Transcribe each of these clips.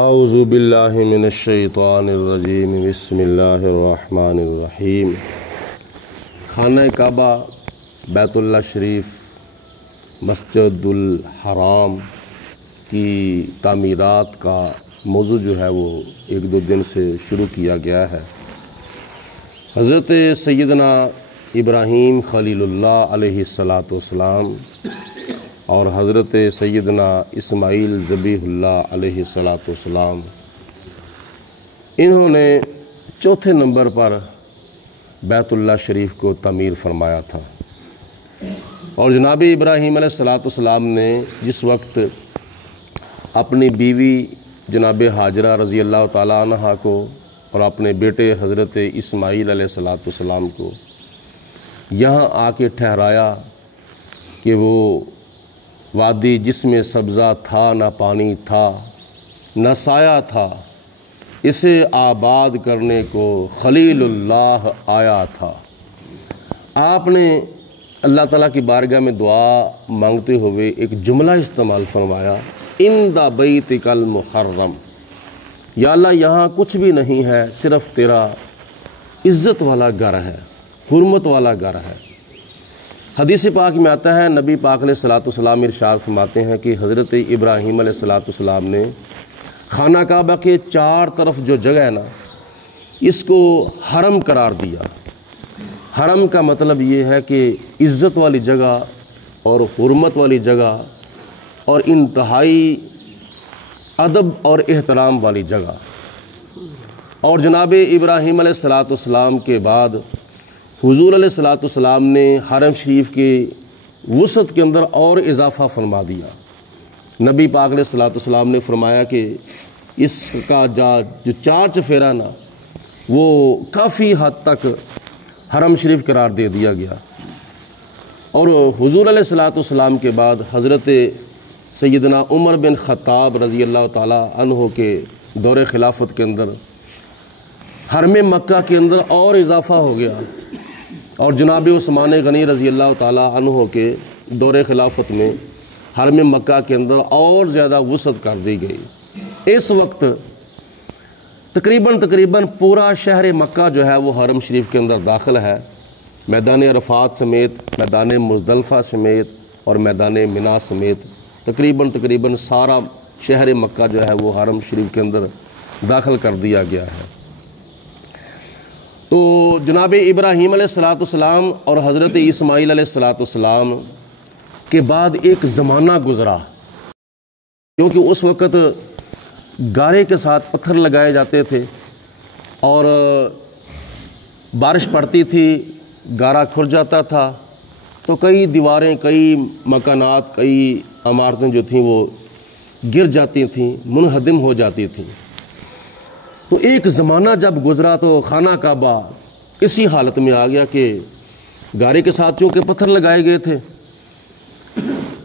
اعوذ باللہ من الشیطان الرجیم بسم اللہ الرحمن الرحیم۔ خانہ کعبہ، بیت اللہ شریف، مسجد الحرام کی تعمیرات کا موضوع جو ہے وہ ایک دو دن سے شروع کیا گیا ہے۔ حضرت سیدنا ابراہیم خلیل اللہ علیہ السلام اور حضرت سیدنا اسماعیل ذبیح اللہ علیہ السلام، انہوں نے چوتھے نمبر پر بیت اللہ شریف کو تعمیر فرمایا تھا، اور جناب ابراہیم علیہ السلام نے جس وقت اپنی بیوی جناب حاجرہ رضی اللہ تعالیٰ عنہ کو اور اپنے بیٹے حضرت اسماعیل علیہ السلام کو یہاں آ کے ٹھہرایا کہ وہ وادی جس میں سبزہ تھا نہ پانی تھا نہ سایہ تھا، اسے آباد کرنے کو خلیل اللہ آیا تھا۔ آپ نے اللہ تعالیٰ کی بارگاہ میں دعا مانگتے ہوئے ایک جملہ استعمال فرمایا، عند بیتک المحرم، یا اللہ یہاں کچھ بھی نہیں ہے، صرف تیرا عزت والا گھر ہے، حرمت والا گھر ہے۔ حدیث پاک میں آتا ہے، نبی پاک علیہ السلام ارشاد فرماتے ہیں کہ حضرت ابراہیم علیہ السلام نے خانہ کعبہ کے چار طرف جو جگہ ہے نا، اس کو حرم قرار دیا۔ حرم کا مطلب یہ ہے کہ عزت والی جگہ اور حرمت والی جگہ اور انتہائی ادب اور احترام والی جگہ۔ اور جناب ابراہیم علیہ السلام کے بعد حضور علیہ السلام نے حرم شریف کے وسعت کے اندر اور اضافہ فرما دیا۔ نبی پاک علیہ السلام نے فرمایا کہ اس کا جو چار چفیرہ نا وہ کافی حد تک حرم شریف قرار دے دیا گیا۔ اور حضور علیہ السلام کے بعد حضرت سیدنا عمر بن خطاب رضی اللہ تعالیٰ عنہ کے دور خلافت کے اندر حرم مکہ کے اندر اور اضافہ ہو گیا، اور جناب عثمان غنی رضی اللہ تعالیٰ عنہ کے دور خلافت میں حرم مکہ کے اندر اور زیادہ وسعت کر دی گئی۔ اس وقت تقریباً پورا شہر مکہ جو ہے وہ حرم شریف کے اندر داخل ہے، میدان عرفات سمیت، میدان مزدلفہ سمیت اور میدان منا سمیت تقریباً سارا شہر مکہ جو ہے وہ حرم شریف کے اندر داخل کر دیا گیا ہے۔ تو جناب ابراہیم علیہ السلام اور حضرت اسماعیل علیہ السلام کے بعد ایک زمانہ گزرا، کیونکہ اس وقت گارے کے ساتھ پتھر لگائے جاتے تھے، اور بارش پڑتی تھی، گارا کھر جاتا تھا، تو کئی دیواریں، کئی مکانات، کئی عمارتیں جو تھیں وہ گر جاتی تھیں، منہدم ہو جاتی تھیں۔ تو ایک زمانہ جب گزرا تو خانہ کعبہ اسی حالت میں آ گیا کہ گارے کے ساتھ چونکہ پتھر لگائے گئے تھے،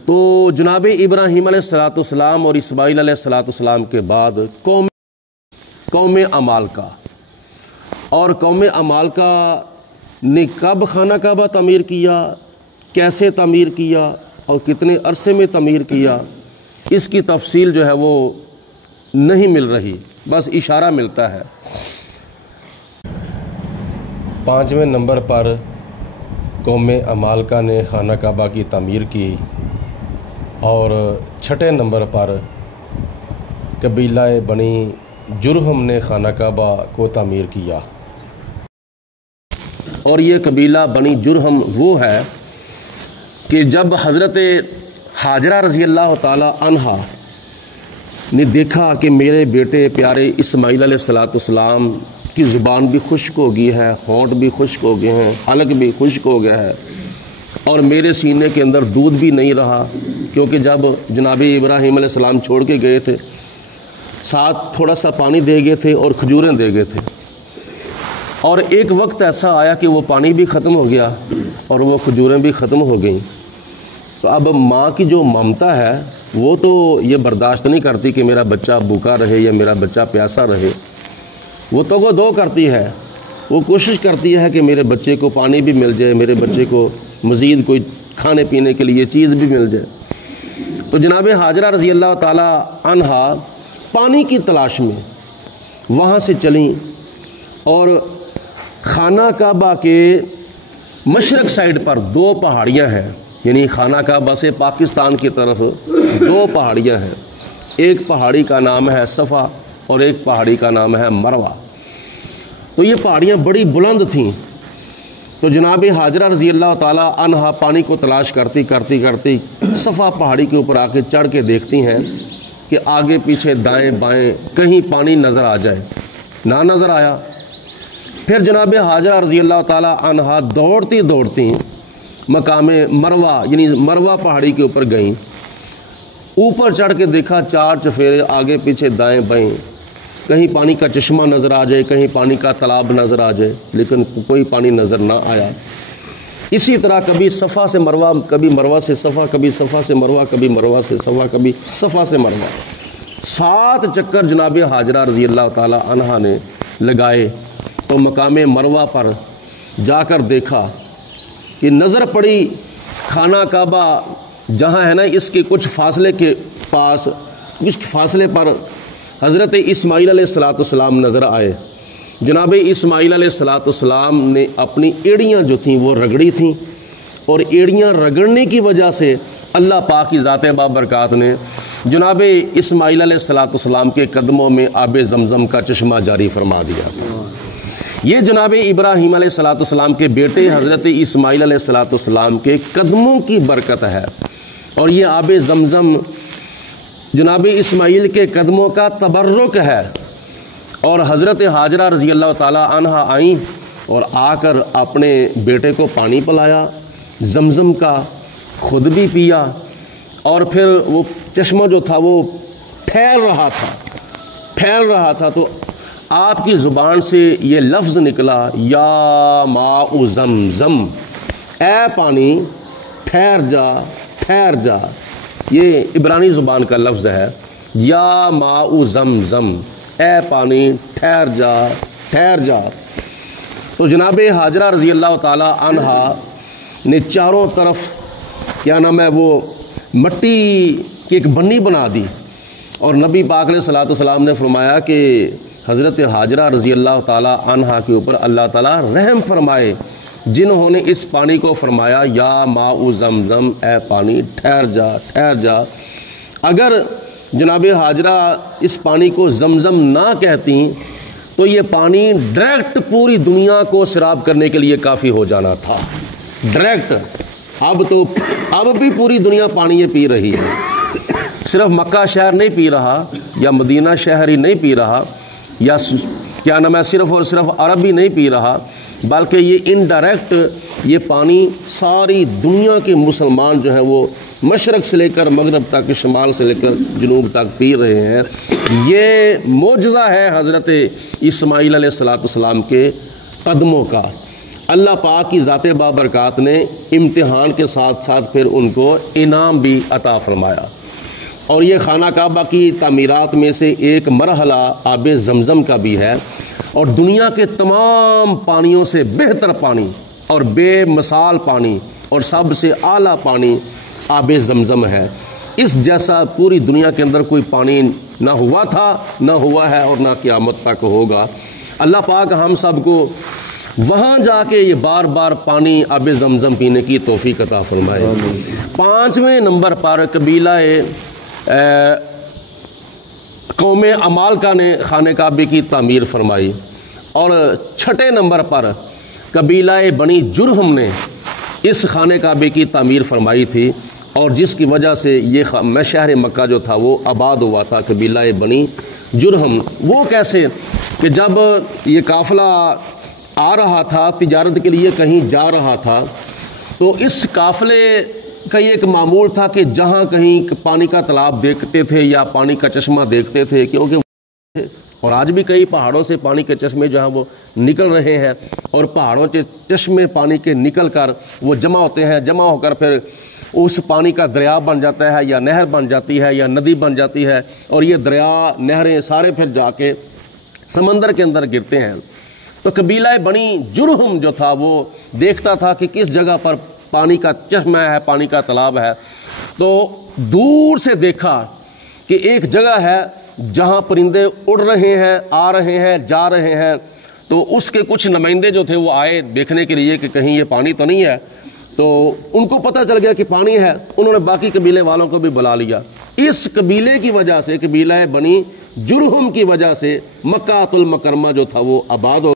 تو جناب ابراہیم علیہ السلام اور اسماعیل علیہ السلام کے بعد قوم عمالقہ، اور قوم عمالقہ نے کب خانہ کعبہ تعمیر کیا، کیسے تعمیر کیا اور کتنے عرصے میں تعمیر کیا، اس کی تفصیل جو ہے وہ نہیں مل رہی، بس اشارہ ملتا ہے۔ 5ویں نمبر پر قوم عمالقہ نے خانہ کعبہ کی تعمیر کی، اور 6 نمبر پر قبیلہ بنی جرہم نے خانہ کعبہ کو تعمیر کیا۔ اور یہ قبیلہ بنی جرہم وہ ہے کہ جب حضرت حاجرہ رضی اللہ تعالی عنہا نے دیکھا کہ میرے بیٹے پیارے اسماعیل علیہ السلام کی زبان بھی خشک ہو گئی ہے، ہونٹ بھی خشک ہو گئے ہیں، حلق بھی خشک ہو گیا ہے، اور میرے سینے کے اندر دودھ بھی نہیں رہا، کیونکہ جب جناب ابراہیم علیہ السلام چھوڑ کے گئے تھے ساتھ تھوڑا سا پانی دے گئے تھے اور کھجوریں دے گئے تھے، اور ایک وقت ایسا آیا کہ وہ پانی بھی ختم ہو گیا اور وہ کھجوریں بھی ختم ہو گئیں۔ تو اب ماں کی جو ممتا ہے وہ تو یہ برداشت نہیں کرتی کہ میرا بچہ بھوکا رہے یا میرا بچہ پیاسا رہے، وہ تو وہ دو کرتی ہے، وہ کوشش کرتی ہے کہ میرے بچے کو پانی بھی مل جائے، میرے بچے کو مزید کوئی کھانے پینے کے لیے چیز بھی مل جائے۔ تو جناب حاجرہ رضی اللہ تعالی عنہا پانی کی تلاش میں وہاں سے چلیں اور خانہ کعبہ کے مشرق سائڈ پر 2 پہاڑیاں ہیں، یعنی خانہ کعبہ سے پاکستان کی طرف 2 پہاڑیاں ہیں، ایک پہاڑی کا نام ہے صفا اور ایک پہاڑی کا نام ہے مروہ۔ تو یہ پہاڑیاں بڑی بلند تھیں، تو جناب حاجرہ رضی اللہ تعالی عنہا پانی کو تلاش کرتی کرتی صفا پہاڑی کے اوپر آ کے چڑھ کے دیکھتی ہیں کہ آگے پیچھے دائیں بائیں کہیں پانی نظر آ جائے، نہ نظر آیا۔ پھر جناب حاجرہ رضی اللہ تعالی عنہا دوڑتی مقام مروہ یعنی مروہ پہاڑی کے اوپر گئیں، اوپر چڑھ کے دیکھا 4 چفیرے آگے پیچھے دائیں بائیں، کہیں پانی کا چشمہ نظر آ جائے، کہیں پانی کا تالاب نظر آ جائے، لیکن کوئی پانی نظر نہ آیا۔ اسی طرح کبھی صفا سے مروہ، کبھی مروہ سے صفا، کبھی صفا سے مروہ، کبھی مروہ سے صفا، کبھی صفا سے مروہ، 7 چکر جناب حاجرہ رضی اللہ تعالی عنہا نے لگائے۔ تو مقام مروہ پر جا کر دیکھا کہ نظر پڑی خانہ کعبہ جہاں ہے نا، اس کے کچھ فاصلے کے پاس، کچھ فاصلے پر حضرت اسماعیل علیہ السلام نظر آئے۔ جناب اسماعیل علیہ السلام نے اپنی ایڑیاں جو تھیں وہ رگڑی تھیں، اور ایڑیاں رگڑنے کی وجہ سے اللہ پاک کی ذات بابرکات نے جناب اسماعیل علیہ السلام کے قدموں میں آب زمزم کا چشمہ جاری فرما دیا تھا۔ یہ جناب ابراہیم علیہ السلام کے بیٹے حضرت اسماعیل علیہ السلام کے قدموں کی برکت ہے، اور یہ آب زمزم جناب اسماعیل کے قدموں کا تبرک ہے۔ اور حضرت حاجرہ رضی اللہ تعالی عنہا آئیں اور آ کر اپنے بیٹے کو پانی پلایا زمزم کا، خود بھی پیا، اور پھر وہ چشمہ جو تھا وہ پھیل رہا تھا تو آپ کی زبان سے یہ لفظ نکلا، یا ماء زمزم، اے پانی ٹھہر جا۔ یہ عبرانی زبان کا لفظ ہے، یا ماء زمزم، اے پانی ٹھہر جا۔ تو جناب حاجرہ رضی اللہ تعالی عنہا نے چاروں طرف کیا نام ہے وہ مٹی کی ایک بنی بنا دی، اور نبی پاک علیہ الصلوۃ والسلام نے فرمایا کہ حضرت حاجرہ رضی اللہ تعالی عنہا کے اوپر اللہ تعالی رحم فرمائے، جنہوں نے اس پانی کو فرمایا یا ماء زمزم، اے پانی ٹھہر جا۔ اگر جناب حاجرہ اس پانی کو زمزم نہ کہتی تو یہ پانی ڈائریکٹ پوری دنیا کو سیراب کرنے کے لیے کافی ہو جانا تھا، ڈائریکٹ۔ اب بھی پوری دنیا پانی یہ پی رہی ہے، صرف مکہ شہر نہیں پی رہا، یا مدینہ شہر ہی نہیں پی رہا، یا کیا نام ہے صرف اور صرف عرب ہی نہیں پی رہا، بلکہ یہ انڈائریکٹ یہ پانی ساری دنیا کے مسلمان جو ہیں وہ مشرق سے لے کر مغرب تک، شمال سے لے کر جنوب تک پی رہے ہیں۔ یہ معجزہ ہے حضرت اسماعیل علیہ السلام کے قدموں کا۔ اللہ پاک کی ذات بابرکات نے امتحان کے ساتھ ساتھ پھر ان کو انعام بھی عطا فرمایا، اور یہ خانہ کعبہ کی تعمیرات میں سے ایک مرحلہ آب زمزم کا بھی ہے، اور دنیا کے تمام پانیوں سے بہتر پانی اور بے مثال پانی اور سب سے اعلیٰ پانی آب زمزم ہے۔ اس جیسا پوری دنیا کے اندر کوئی پانی نہ ہوا تھا، نہ ہوا ہے، اور نہ قیامت تک ہوگا۔ اللہ پاک ہم سب کو وہاں جا کے یہ بار بار پانی آب زمزم پینے کی توفیق عطا فرمائے۔ 5ویں نمبر پر قبیلہ قوم عمالقہ نے خانہ کعبے کی تعمیر فرمائی، اور 6 نمبر پر قبیلہ بنی جرہم نے اس خانہ کعبے کی تعمیر فرمائی تھی، اور جس کی وجہ سے یہ شہر مکہ جو تھا وہ آباد ہوا تھا، قبیلہ بنی جرہم۔ وہ کیسے کہ جب یہ قافلہ آ رہا تھا تجارت کے لیے کہیں جا رہا تھا، تو اس قافلے کا یہ ایک معمول تھا کہ جہاں کہیں پانی کا تالاب دیکھتے تھے یا پانی کا چشمہ دیکھتے تھے، کیونکہ اور آج بھی کئی پہاڑوں سے پانی کے چشمے جو ہیں وہ نکل رہے ہیں، اور پہاڑوں کے چشمے پانی کے نکل کر وہ جمع ہوتے ہیں، جمع ہو کر پھر اس پانی کا دریا بن جاتا ہے، یا نہر بن جاتی ہے، یا ندی بن جاتی ہے، اور یہ دریا نہریں سارے پھر جا کے سمندر کے اندر گرتے ہیں۔ تو قبیلہ بنی جرہم جو تھا وہ دیکھتا تھا کہ کس جگہ پر پانی کا چشمہ ہے، پانی کا تالاب ہے، تو دور سے دیکھا کہ ایک جگہ ہے جہاں پرندے اڑ رہے ہیں، آ رہے ہیں، جا رہے ہیں، تو اس کے کچھ نمائندے جو تھے وہ آئے دیکھنے کے لیے کہ کہیں یہ پانی تو نہیں ہے، تو ان کو پتہ چل گیا کہ پانی ہے، انہوں نے باقی قبیلے والوں کو بھی بلا لیا۔ اس قبیلے کی وجہ سے، قبیلہ بنی جرہم کی وجہ سے مکہ المکرمہ جو تھا وہ آباد ہو